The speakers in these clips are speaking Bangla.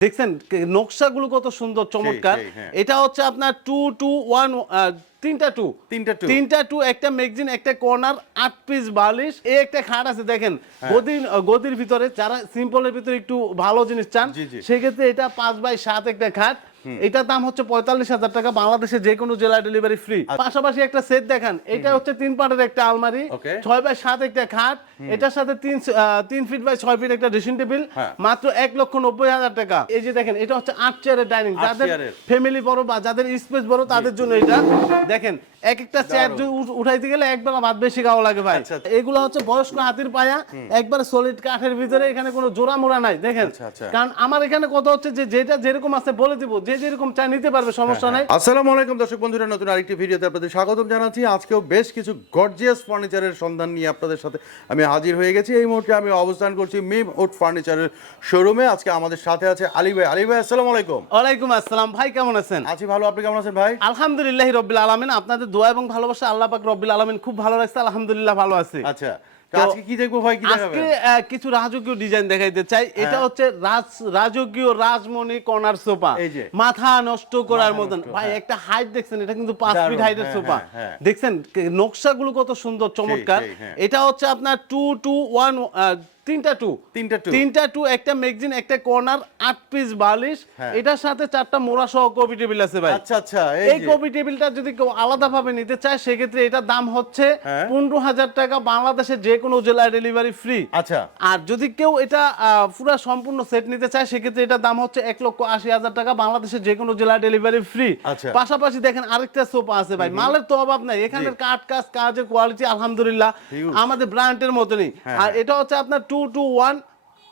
দেখছেন নকশাগুলো কত সুন্দর চমৎকার হ্যাঁ। এটা হচ্ছে আপনার টু টু ওয়ান তিনটা টু তিনটা টু তিনটা টু একটা ম্যাগজিন একটা কর্নার আট পিস বালিশ এ একটা খাট আছে দেখেন হ্যাঁ। গদির গদির ভিতরে যারা সিম্পলের ভিতরে একটু ভালো জিনিস চান। সেক্ষেত্রে এটা পাঁচ বাই সাত একটা খাট এটার দাম হচ্ছে পঁয়তাল্লিশ হাজার টাকা বাংলাদেশে যে কোনো জেলায় ডেলিভারি ফ্রি পাশাপাশি একটা সেট দেখান এটা হচ্ছে তিন পাটের একটা আলমারি ছয় বাই সাত একটা খাট এটার সাথে তিন তিন ফিট বাই ছয় ফিট একটা ড্রেসিং টেবিল হ্যাঁ। মাত্র এক লক্ষ নব্বই হাজার টাকা। এই যে দেখেন এটা হচ্ছে আট চেয়ারের ডাইনিং যাদের ফ্যামিলি বড় বা যাদের স্পেস বড় তাদের জন্য এটা। দেখেন এক একটা চেয়ার উঠাইতে গেলে একবেলা ভাত বেশি খাওয়া লাগে ভাই। আচ্ছা, আচ্ছা। এগুলো হচ্ছে বয়স্ক হাতির পায়া একবার সলিড কাঠের ভিতরে এখানে কোনো জোড়া মোড়া নাই। দেখেন আচ্ছা, আচ্ছা। কারণ আমার এখানে কথা হচ্ছে যে যেটা যেরকম আছে বলে দিব যে যেরকম চাই নিতে পারবে সমস্যা নাই। আসসালামু আলাইকুম দর্শক বন্ধুরা নতুন আরেকটি ভিডিওতে আপনাদের স্বাগতম জানাচ্ছি। আজকেও বেশ কিছু গর্জিয়াস ফার্নিচারের সন্ধান নিয়ে আপনাদের সাথে আমি হাজির হয়ে গেছি। এই মুহূর্তে আমি অবস্থান করছি মিম উড ফার্নিচারের শোরুমে আজকে আমাদের সাথে আছে আলী ভাই। আলী ভাই আসসালামু আলাইকুম। ওয়ালাইকুম আসসালাম। ভাই কেমন আছেন? আছি ভালো। আপনি কেমন আছেন ভাই? আলহামদুলিল্লাহ রব্বিল আলামিন। আপনাদের দোয়া এবং ভালোবাসা আল্লাহ পাক রব্বিল আলামিন খুব ভালো লাগছে আলহামদুলিল্লাহ ভালো আছি। আচ্ছা। আজকে কি দেখব ভাই কি আজকে কিছু রাজকীয় ডিজাইন দেখাইতে চাই এটা হ্যাঁ। হচ্ছে রাজ রাজকীয় রাজমণি কর্নার সোফা এই যে। মাথা নষ্ট করার মতন ভাই হ্যাঁ। একটা হাইট দেখছেন এটা কিন্তু পাঁচ ফিট হাইটের হ্যাঁ, সোফা। দেখছেন নকশাগুলো কত সুন্দর চমৎকার। এটা হচ্ছে আপনার টু টু ওয়ান তিনটা টু তিনটা two। তিনটা টু একটা ম্যাগজিন একটা কর্নার আট পিস বালিশ। হ্যাঁ। এটার সাথে চারটা মোড়া সহ কপি টেবিল আছে ভাই। আচ্ছা আচ্ছা এই কপি টেবিলটা যদি কেউ আলাদা ভাবে নিতে চায় সেক্ষেত্রে এটার দাম হচ্ছে হ্যাঁ। পনেরো হাজার টাকা বাংলাদেশের যে কোনো জেলায় ডেলিভারি ফ্রি আচ্ছা। আর যদি কেউ এটা পুরা সম্পূর্ণ সেট নিতে চায় সেক্ষেত্রে এটার দাম হচ্ছে এক লক্ষ আশি হাজার টাকা বাংলাদেশের যে কোনো জেলায় ডেলিভারি ফ্রি আচ্ছা। পাশাপাশি দেখেন আরেকটা সোফা আছে ভাই। মালের তো অভাব নাই। এখানের কাঠ কাজ কাজের কোয়ালিটি আলহামদুলিল্লাহ। আমাদের ব্র্যান্ডের মতনই। হ্যাঁ, আর। এটা হচ্ছে আপনার টু টু ওয়ান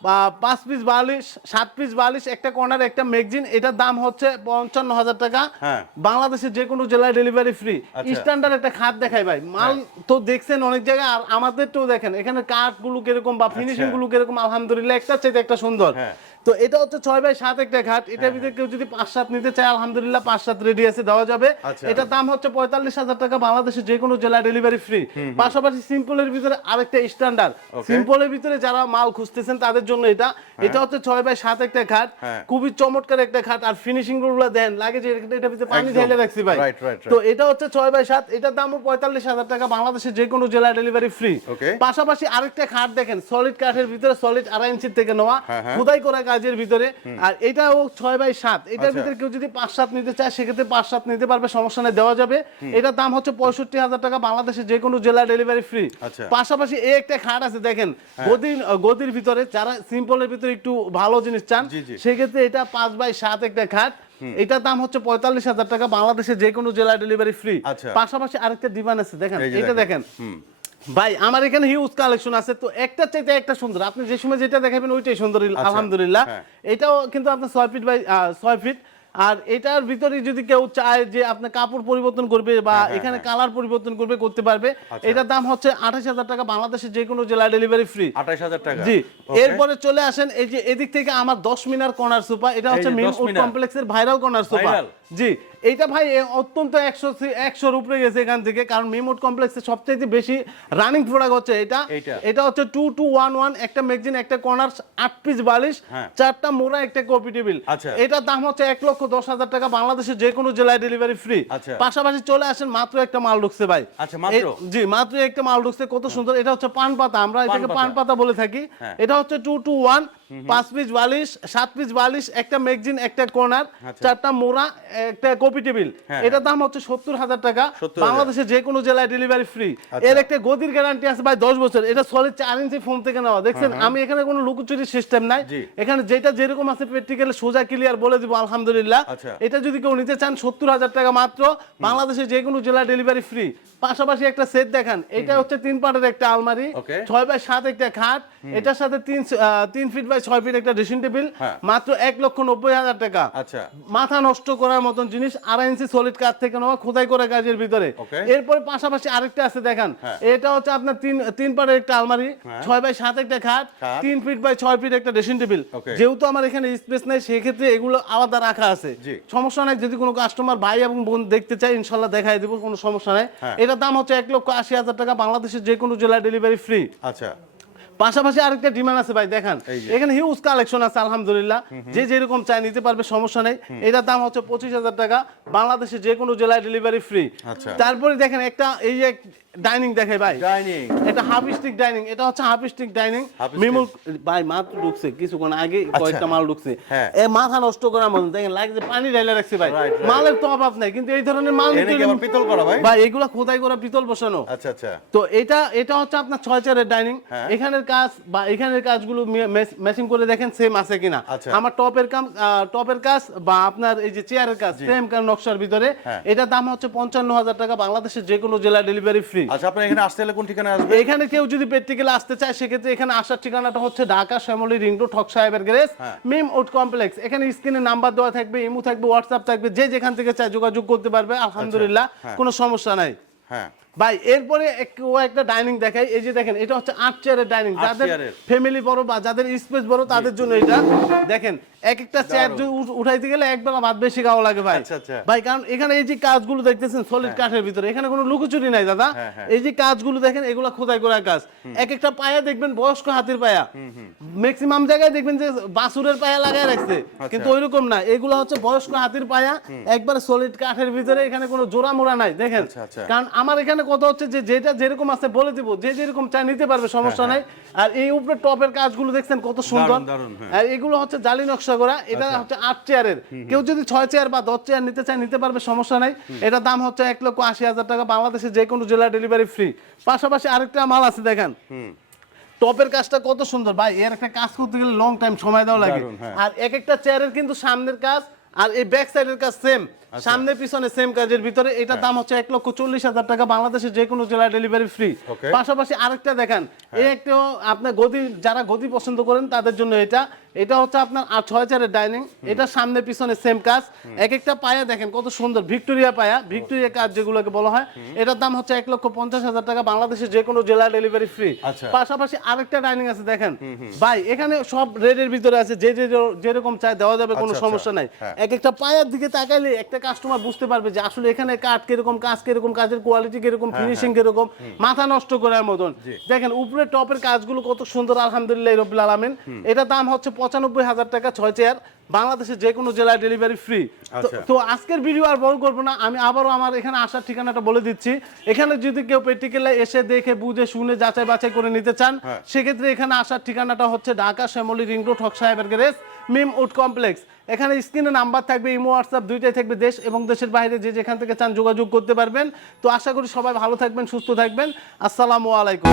বা পাঁচ পিস বালিশ সাত পিস বালিশ একটা কর্নার একটা ম্যাগজিন এটার দাম হচ্ছে পঞ্চান্ন হাজার টাকা হ্যাঁ। বাংলাদেশের যে কোনো জেলায় ডেলিভারি ফ্রি আচ্ছা। স্ট্যান্ডার্ড একটা খাত দেখাই ভাই মাল তো দেখছেন অনেক জায়গায় আর আমাদের তো দেখেন এখানে কাঠগুলো কীরকম বা ফিনিশিংগুলো কীরকম আলহামদুলিল্লাহ একটা চাইতে একটা সুন্দর হ্যাঁ। তো এটা হচ্ছে ছয় বাই সাত একটা ঘাট। এটার ভিতরে কেউ যদি পাঁচ সাত নিতে চায় আলহামদুলিল্লাহ পাঁচ সাত রেডি আছে দেওয়া যাবে। আচ্ছা। এটার দাম হচ্ছে পঁয়তাল্লিশ হাজার টাকা বাংলাদেশের যে কোনো জেলায় ডেলিভারি ফ্রি পাশাপাশি সিম্পলের ভিতরে আরেকটা স্ট্যান্ডার্ড সিম্পলের ভিতরে যারা মাল খুঁজতেছেন তাদের জন্য এটা। এটা হচ্ছে ছয় বাই সাত একটা ঘাট। হ্যাঁ। খুবই চমৎকার একটা ঘাট। আর ফিনিশিংগুলো দেন লাগে যে এটা- ভিতরে পানি ঢেলে রাখছি ভাই. তো এটা হচ্ছে ছয় বাই সাত। এটার দামও পঁয়তাল্লিশ হাজার টাকা বাংলাদেশের যে কোনো জেলায় ডেলিভারি ফ্রি পাশাপাশি আরেকটা খাট দেখেন সলিড কাঠের ভিতরে সলিড আড়াই ইঞ্চির থেকে নেওয়া। হ্যাঁ, হ্যাঁ। খোদাই করা কাজের ভিতরে আর এটাও ছয় বাই সাত। এটার আচ্ছা। ভিতরে কেউ যদি পাঁচ সাত নিতে চায় সেক্ষেত্রে পাঁচ সাত নিতে পারবে সমস্যা নেই দেওয়া যাবে। এটার দাম হচ্ছে পঁয়ষট্টি হাজার টাকা বাংলাদেশের যে কোনো জেলায় ডেলিভারি ফ্রি। পাশাপাশি এই একটা খাট আছে দেখেন গদির গদির ভিতরে যারা সিম্পলের ভিতরে একটু ভালো জিনিস চান। সেক্ষেত্রে এটা পাঁচ বাই সাত একটা খাট। এটার দাম হচ্ছে পঁয়তাল্লিশ হাজার টাকা বাংলাদেশের যে কোনো জেলায় ডেলিভারি ফ্রি আচ্ছা। পাশাপাশি আরেকটা ডিমান্ড আছে দেখেন এটা দেখেন। ভাই আমার এখানে হিউজ কালেকশন আছে তো একটা চাইতে একটা সুন্দর। আপনি যে সময় যেটা দেখাবেন ওইটাই সুন্দর আলহামদুলিল্লাহ। হ্যাঁ। এটাও কিন্তু আপনার ছয় ফিট বাই ছয় ফিট আর এটার ভিতরে যদি কেউ চায় যে আপনি কাপড় পরিবর্তন করবে বা হ্যাঁ, এখানে কালার পরিবর্তন করবে করতে পারবে আচ্ছা। এটার দাম হচ্ছে আঠাশ হাজার টাকা বাংলাদেশের যে কোনো জেলায় ডেলিভারি ফ্রি আঠাশ হাজার টাকা। জি এরপরে চলে আসেন এই যে এদিক থেকে আমার দশ মিনার কর্নার সোফা এটা হচ্ছে 10 কমপ্লেক্সের ভাইরাল কর্নার সোফা জি এইটা ভাই অত্যন্ত একশো একশোর উপরে গেছে এখান থেকে কারণ মিমোড কমপ্লেক্সের সবচেয়ে বেশি রানিং প্রোডাক্ট হচ্ছে এটা। এটা হচ্ছে টু টু ওয়ান ওয়ান একটা ম্যাগজিন একটা কর্নার আট পিস বালিশ হ্যাঁ। চারটা মোড়া একটা কপি টেবিল আচ্ছা। এটার দাম হচ্ছে এক লক্ষ দশ হাজার টাকা বাংলাদেশের যে কোনো জেলায় ডেলিভারি ফ্রি আচ্ছা। পাশাপাশি চলে আসেন মাত্র একটা মাল ঢুকছে ভাই। আচ্ছা, জি মাত্র একটা মাল ঢুকছে কত সুন্দর। এটা হচ্ছে পান পাতা আমরা এটাকে পান পাতা বলে থাকি। হ্যাঁ। এটা হচ্ছে টু টু ওয়ান পাঁচ পিস বালিশ সাত পিস বালিশ একটা ম্যাগজিন একটা কর্নার আচ্ছা। চারটা মোড়া একটা কপি টেবিল। হ্যাঁ, এটার দাম হচ্ছে সত্তর হাজার টাকা। 70,000 বাংলাদেশের যে কোনো জেলায় ডেলিভারি ফ্রি আচ্ছা। এর একটা গদির গ্যারান্টি আছে ভাই দশ বছর। এটা সলিড চার ইঞ্চি ফোন থেকে নেওয়া। দেখছেন আমি এখানে কোনো লুকোচুরি সিস্টেম নাই। এখানে যেটা যেরকম আছে প্র্যাকটিক্যালি সোজা ক্লিয়ার বলে দিব আলহামদুলিল্লাহ। আচ্ছা। এটা যদি কেউ নিতে চান সত্তর হাজার টাকা মাত্র। বাংলাদেশের যে কোনো জেলায় ডেলিভারি ফ্রি পাশাপাশি একটা সেট দেখান। এটা হচ্ছে তিন পাটের একটা আলমারি ছয় বাই সাত একটা খাট। এটার সাথে তিন তিন ফিট বাই ছয় ফিট একটা ড্রেসিং টেবিল হ্যাঁ। মাত্র এক লক্ষ নব্বই হাজার টাকা। আচ্ছা। মাথা নষ্ট করার মতন জিনিস আড়াই ইঞ্চি সলিড কাঠ থেকে নেওয়া খোদাই করা কাজের ভিতরে। এরপরে পাশাপাশি আরেকটা আছে দেখান। হ্যাঁ। এটা হচ্ছে আপনার তিন তিন পাটের একটা আলমারি হ্যাঁ। ছয় বাই সাত একটা খাট। তিন ফিট বাই ছয় ফিট একটা ড্রেসিং টেবিল যেহেতু আমার এখানে স্পেস নাই সেক্ষেত্রে এগুলো আলাদা রাখা আছে। সমস্যা নাই যদি কোনো কাস্টমার ভাই এবং বোন দেখতে চায় ইনশাল্লাহ দেখাই দেবো কোনো সমস্যা নাই। এটার দাম হচ্ছে এক লক্ষ আশি হাজার টাকা বাংলাদেশের যে কোনো জেলায় ডেলিভারি ফ্রি আচ্ছা। পাশাপাশি আরেকটা ডিমান্ড আছে ভাই দেখেন। এখানে হিউজ কালেকশন আছে আলহামদুলিল্লাহ। যে যেরকম চাই নিতে পারবে সমস্যা নেই। এটার দাম হচ্ছে পঁচিশ হাজার টাকা। বাংলাদেশে যে কোনো জেলায় ডেলিভারি ফ্রি আচ্ছা। তারপরে দেখেন একটা এই যে ডাইনিং দেখে ভাই। ডাইনিং এটা হাফ স্টিক ডাইনিং এটা হচ্ছে হাফ স্টিক ডাইনিং মিমুল ভাই মাত্র ঢুকছে কিছুক্ষণ আগে কয়েকটা মাল ঢুকছে। হ্যাঁ। এ মাথা নষ্ট করার মতন দেখেন লাগছে পানি ঢাইলে রাখছে ভাই. মালের তো অভাব নাই কিন্তু এই ধরনের মাল নিতে পিতল করা ভাই? ভাই এগুলা খোদাই করা পিতল বসানো। আচ্ছা আচ্ছা। তো এটা এটা হচ্ছে আপনার ছয় চারের ডাইনিং হ্যাঁ। এখানের কাজ বা এখানের কাজগুলো ম্যাচিং করে দেখেন সেম আছে কিনা। আচ্ছা। আমার টপের কাম টপের কাজ বা আপনার এই যে চেয়ারের কাজ সেম কার নকশার ভিতরে হ্যাঁ। এটার দাম হচ্ছে পঞ্চান্ন হাজার টাকা বাংলাদেশের যে কোনো জেলায় ডেলিভারি ফ্রি আচ্ছা এখানে আসতে হলে কোন ঠিকানা আসবে এখানে কেউ যদি প্র্যাকটিক্যালে আসতে চায় সেক্ষেত্রে এখানে আসার ঠিকানাটা হচ্ছে ঢাকা শ্যামলী রিং রোড ঠক সাহেবের গ্যারেজ হ্যাঁ। মিম ওট কমপ্লেক্স। এখানে স্ক্রিনে নাম্বার দেওয়া থাকবে ইমো থাকবে হোয়াটসঅ্যাপ থাকবে যে যেখান থেকে চায় যোগাযোগ করতে পারবে আলহামদুলিল্লাহ হ্যাঁ। কোনো সমস্যা নাই। হ্যাঁ। ভাই এরপরে এক- একটা ডাইনিং দেখাই। এই যে দেখেন এটা হচ্ছে আট চেয়ারের ডাইনিং যাদের ফ্যামিলি বড় বা যাদের স্পেস বড় তাদের জন্য এটা। দেখেন এক একটা চেয়ার যদি উঠাইতে গেলে এক বেলা ভাত বেশি খাওয়া লাগে ভাই। আচ্ছা, আচ্ছা। ভাই কারণ এখানে এই যে কাজগুলো দেখতেছেন সলিড কাঠের ভিতরে এখানে কোনো লুকোচুরি নাই দাদা। হ্যাঁ, হ্যাঁ। এই যে কাজগুলো দেখেন এগুলো খোদাই করা কাজ। এক একটা পায়া দেখবেন বয়স্ক হাতির পায়া। ম্যাক্সিমাম জায়গায় দেখবেন যে বাসুরের পায়া লাগায় রাখছে। আচ্ছা। কিন্তু ওইরকম না। এগুলো হচ্ছে বয়স্ক হাতির পায়া। একবারে সলিড কাঠের ভিতরে এখানে কোনো জোড়া মোড়া নাই দেখেন। কারণ আমার এখানে কথা হচ্ছে যে যেটা যেরকম আছে বলে দিব। যে যেরকম চাই নিতে পারবে সমস্যা নাই। আর এই উপরে টপের কাজগুলো দেখছেন কত সুন্দর। হ্যাঁ। আর এগুলো হচ্ছে জালি নকশা করা। এটা হচ্ছে আট চেয়ারের। কেউ যদি ছয় চেয়ার বা দশ চেয়ার নিতে চায় নিতে পারবে সমস্যা নাই। এটার দাম হচ্ছে এক লক্ষ আশি হাজার টাকা। বাংলাদেশে যে কোনো জেলা ডেলিভারি ফ্রি পাশাপাশি আরেকটা মাল আছে দেখেন। টপের কাজটা কত সুন্দর। ভাই এর একটা কাজ করতে গেলে লং টাইম সময় দেওয়া লাগে। হ্যাঁ। আর এক একটা চেয়ারের কিন্তু সামনের কাজ আর এই ব্যাক সাইডের কাজ সেম আচ্ছা। সামনে পিছনে সেম কাজের ভিতরে। হ্যাঁ। এটার দাম হচ্ছে এক লক্ষ চল্লিশ হাজার টাকা। বাংলাদেশের যে কোনো জেলায় ডেলিভারি ফ্রি পাশাপাশি আরেকটা দেখেন হ্যাঁ। এই একটা আপনার গদি যারা গদি পছন্দ করেন তাদের জন্য এটা। এটা হচ্ছে আপনার আর ছয় চারের ডাইনিং এটা সামনে পিছনে সেম কাজ। এক একটা পায়া দেখেন কত সুন্দর। ভিক্টোরিয়া পায়া ভিক্টোরিয়া কাজ যেগুলোকে বলা হয়। এটার দাম হচ্ছে এক লক্ষ পঞ্চাশ হাজার টাকা। বাংলাদেশের যে কোনো জেলায় ডেলিভারি ফ্রি আচ্ছা। পাশাপাশি আরেকটা ডাইনিং আছে দেখেন। ভাই এখানে সব রেডের ভিতরে আছে। যে যে যেরকম চাই দেওয়া যাবে কোনো আচ্ছা, সমস্যা নাই। হ্যাঁ। এক একটা পায়ের দিকে তাকাইলে একটা কাস্টমার বুঝতে পারবে যে আসলে এখানে কাঠ কীরকম কাজ কীরকম কাজের কোয়ালিটি কীরকম হ্যাঁ, ফিনিশিং কীরকম মাথা নষ্ট করার মতন। দেখেন উপরে টপের কাজগুলো কত সুন্দর আলহামদুলিল্লাহ রবিল আলমিন। এটা দাম হচ্ছে পঁচানব্বই হাজার টাকা ছয় চেয়ার। বাংলাদেশের যে কোনো জেলায় ডেলিভারি ফ্রি আচ্ছা। তো আজকের ভিডিও আর বড় করব না আমি আবারও আমার এখানে আসার ঠিকানাটা বলে দিচ্ছি। এখানে যদি কেউ প্র্যাকটিক্যালে এসে দেখে বুঝে শুনে যাচাই বাছাই করে নিতে চান হ্যাঁ। সেক্ষেত্রে এখানে আসার ঠিকানাটা হচ্ছে ঢাকা শ্যামলী রিং রোড হক সাহেবের গ্যারেজ মিম উড কমপ্লেক্স। এখানে স্ক্রিনে নাম্বার থাকবে, ইমো, হোয়াটসঅ্যাপ দুইটাই থাকবে দেশ এবং দেশের বাইরে যে যেখান থেকে চান যোগাযোগ করতে পারবেন। তো আশা করি সবাই ভালো থাকবেন, সুস্থ থাকবেন। আসসালামু আলাইকুম।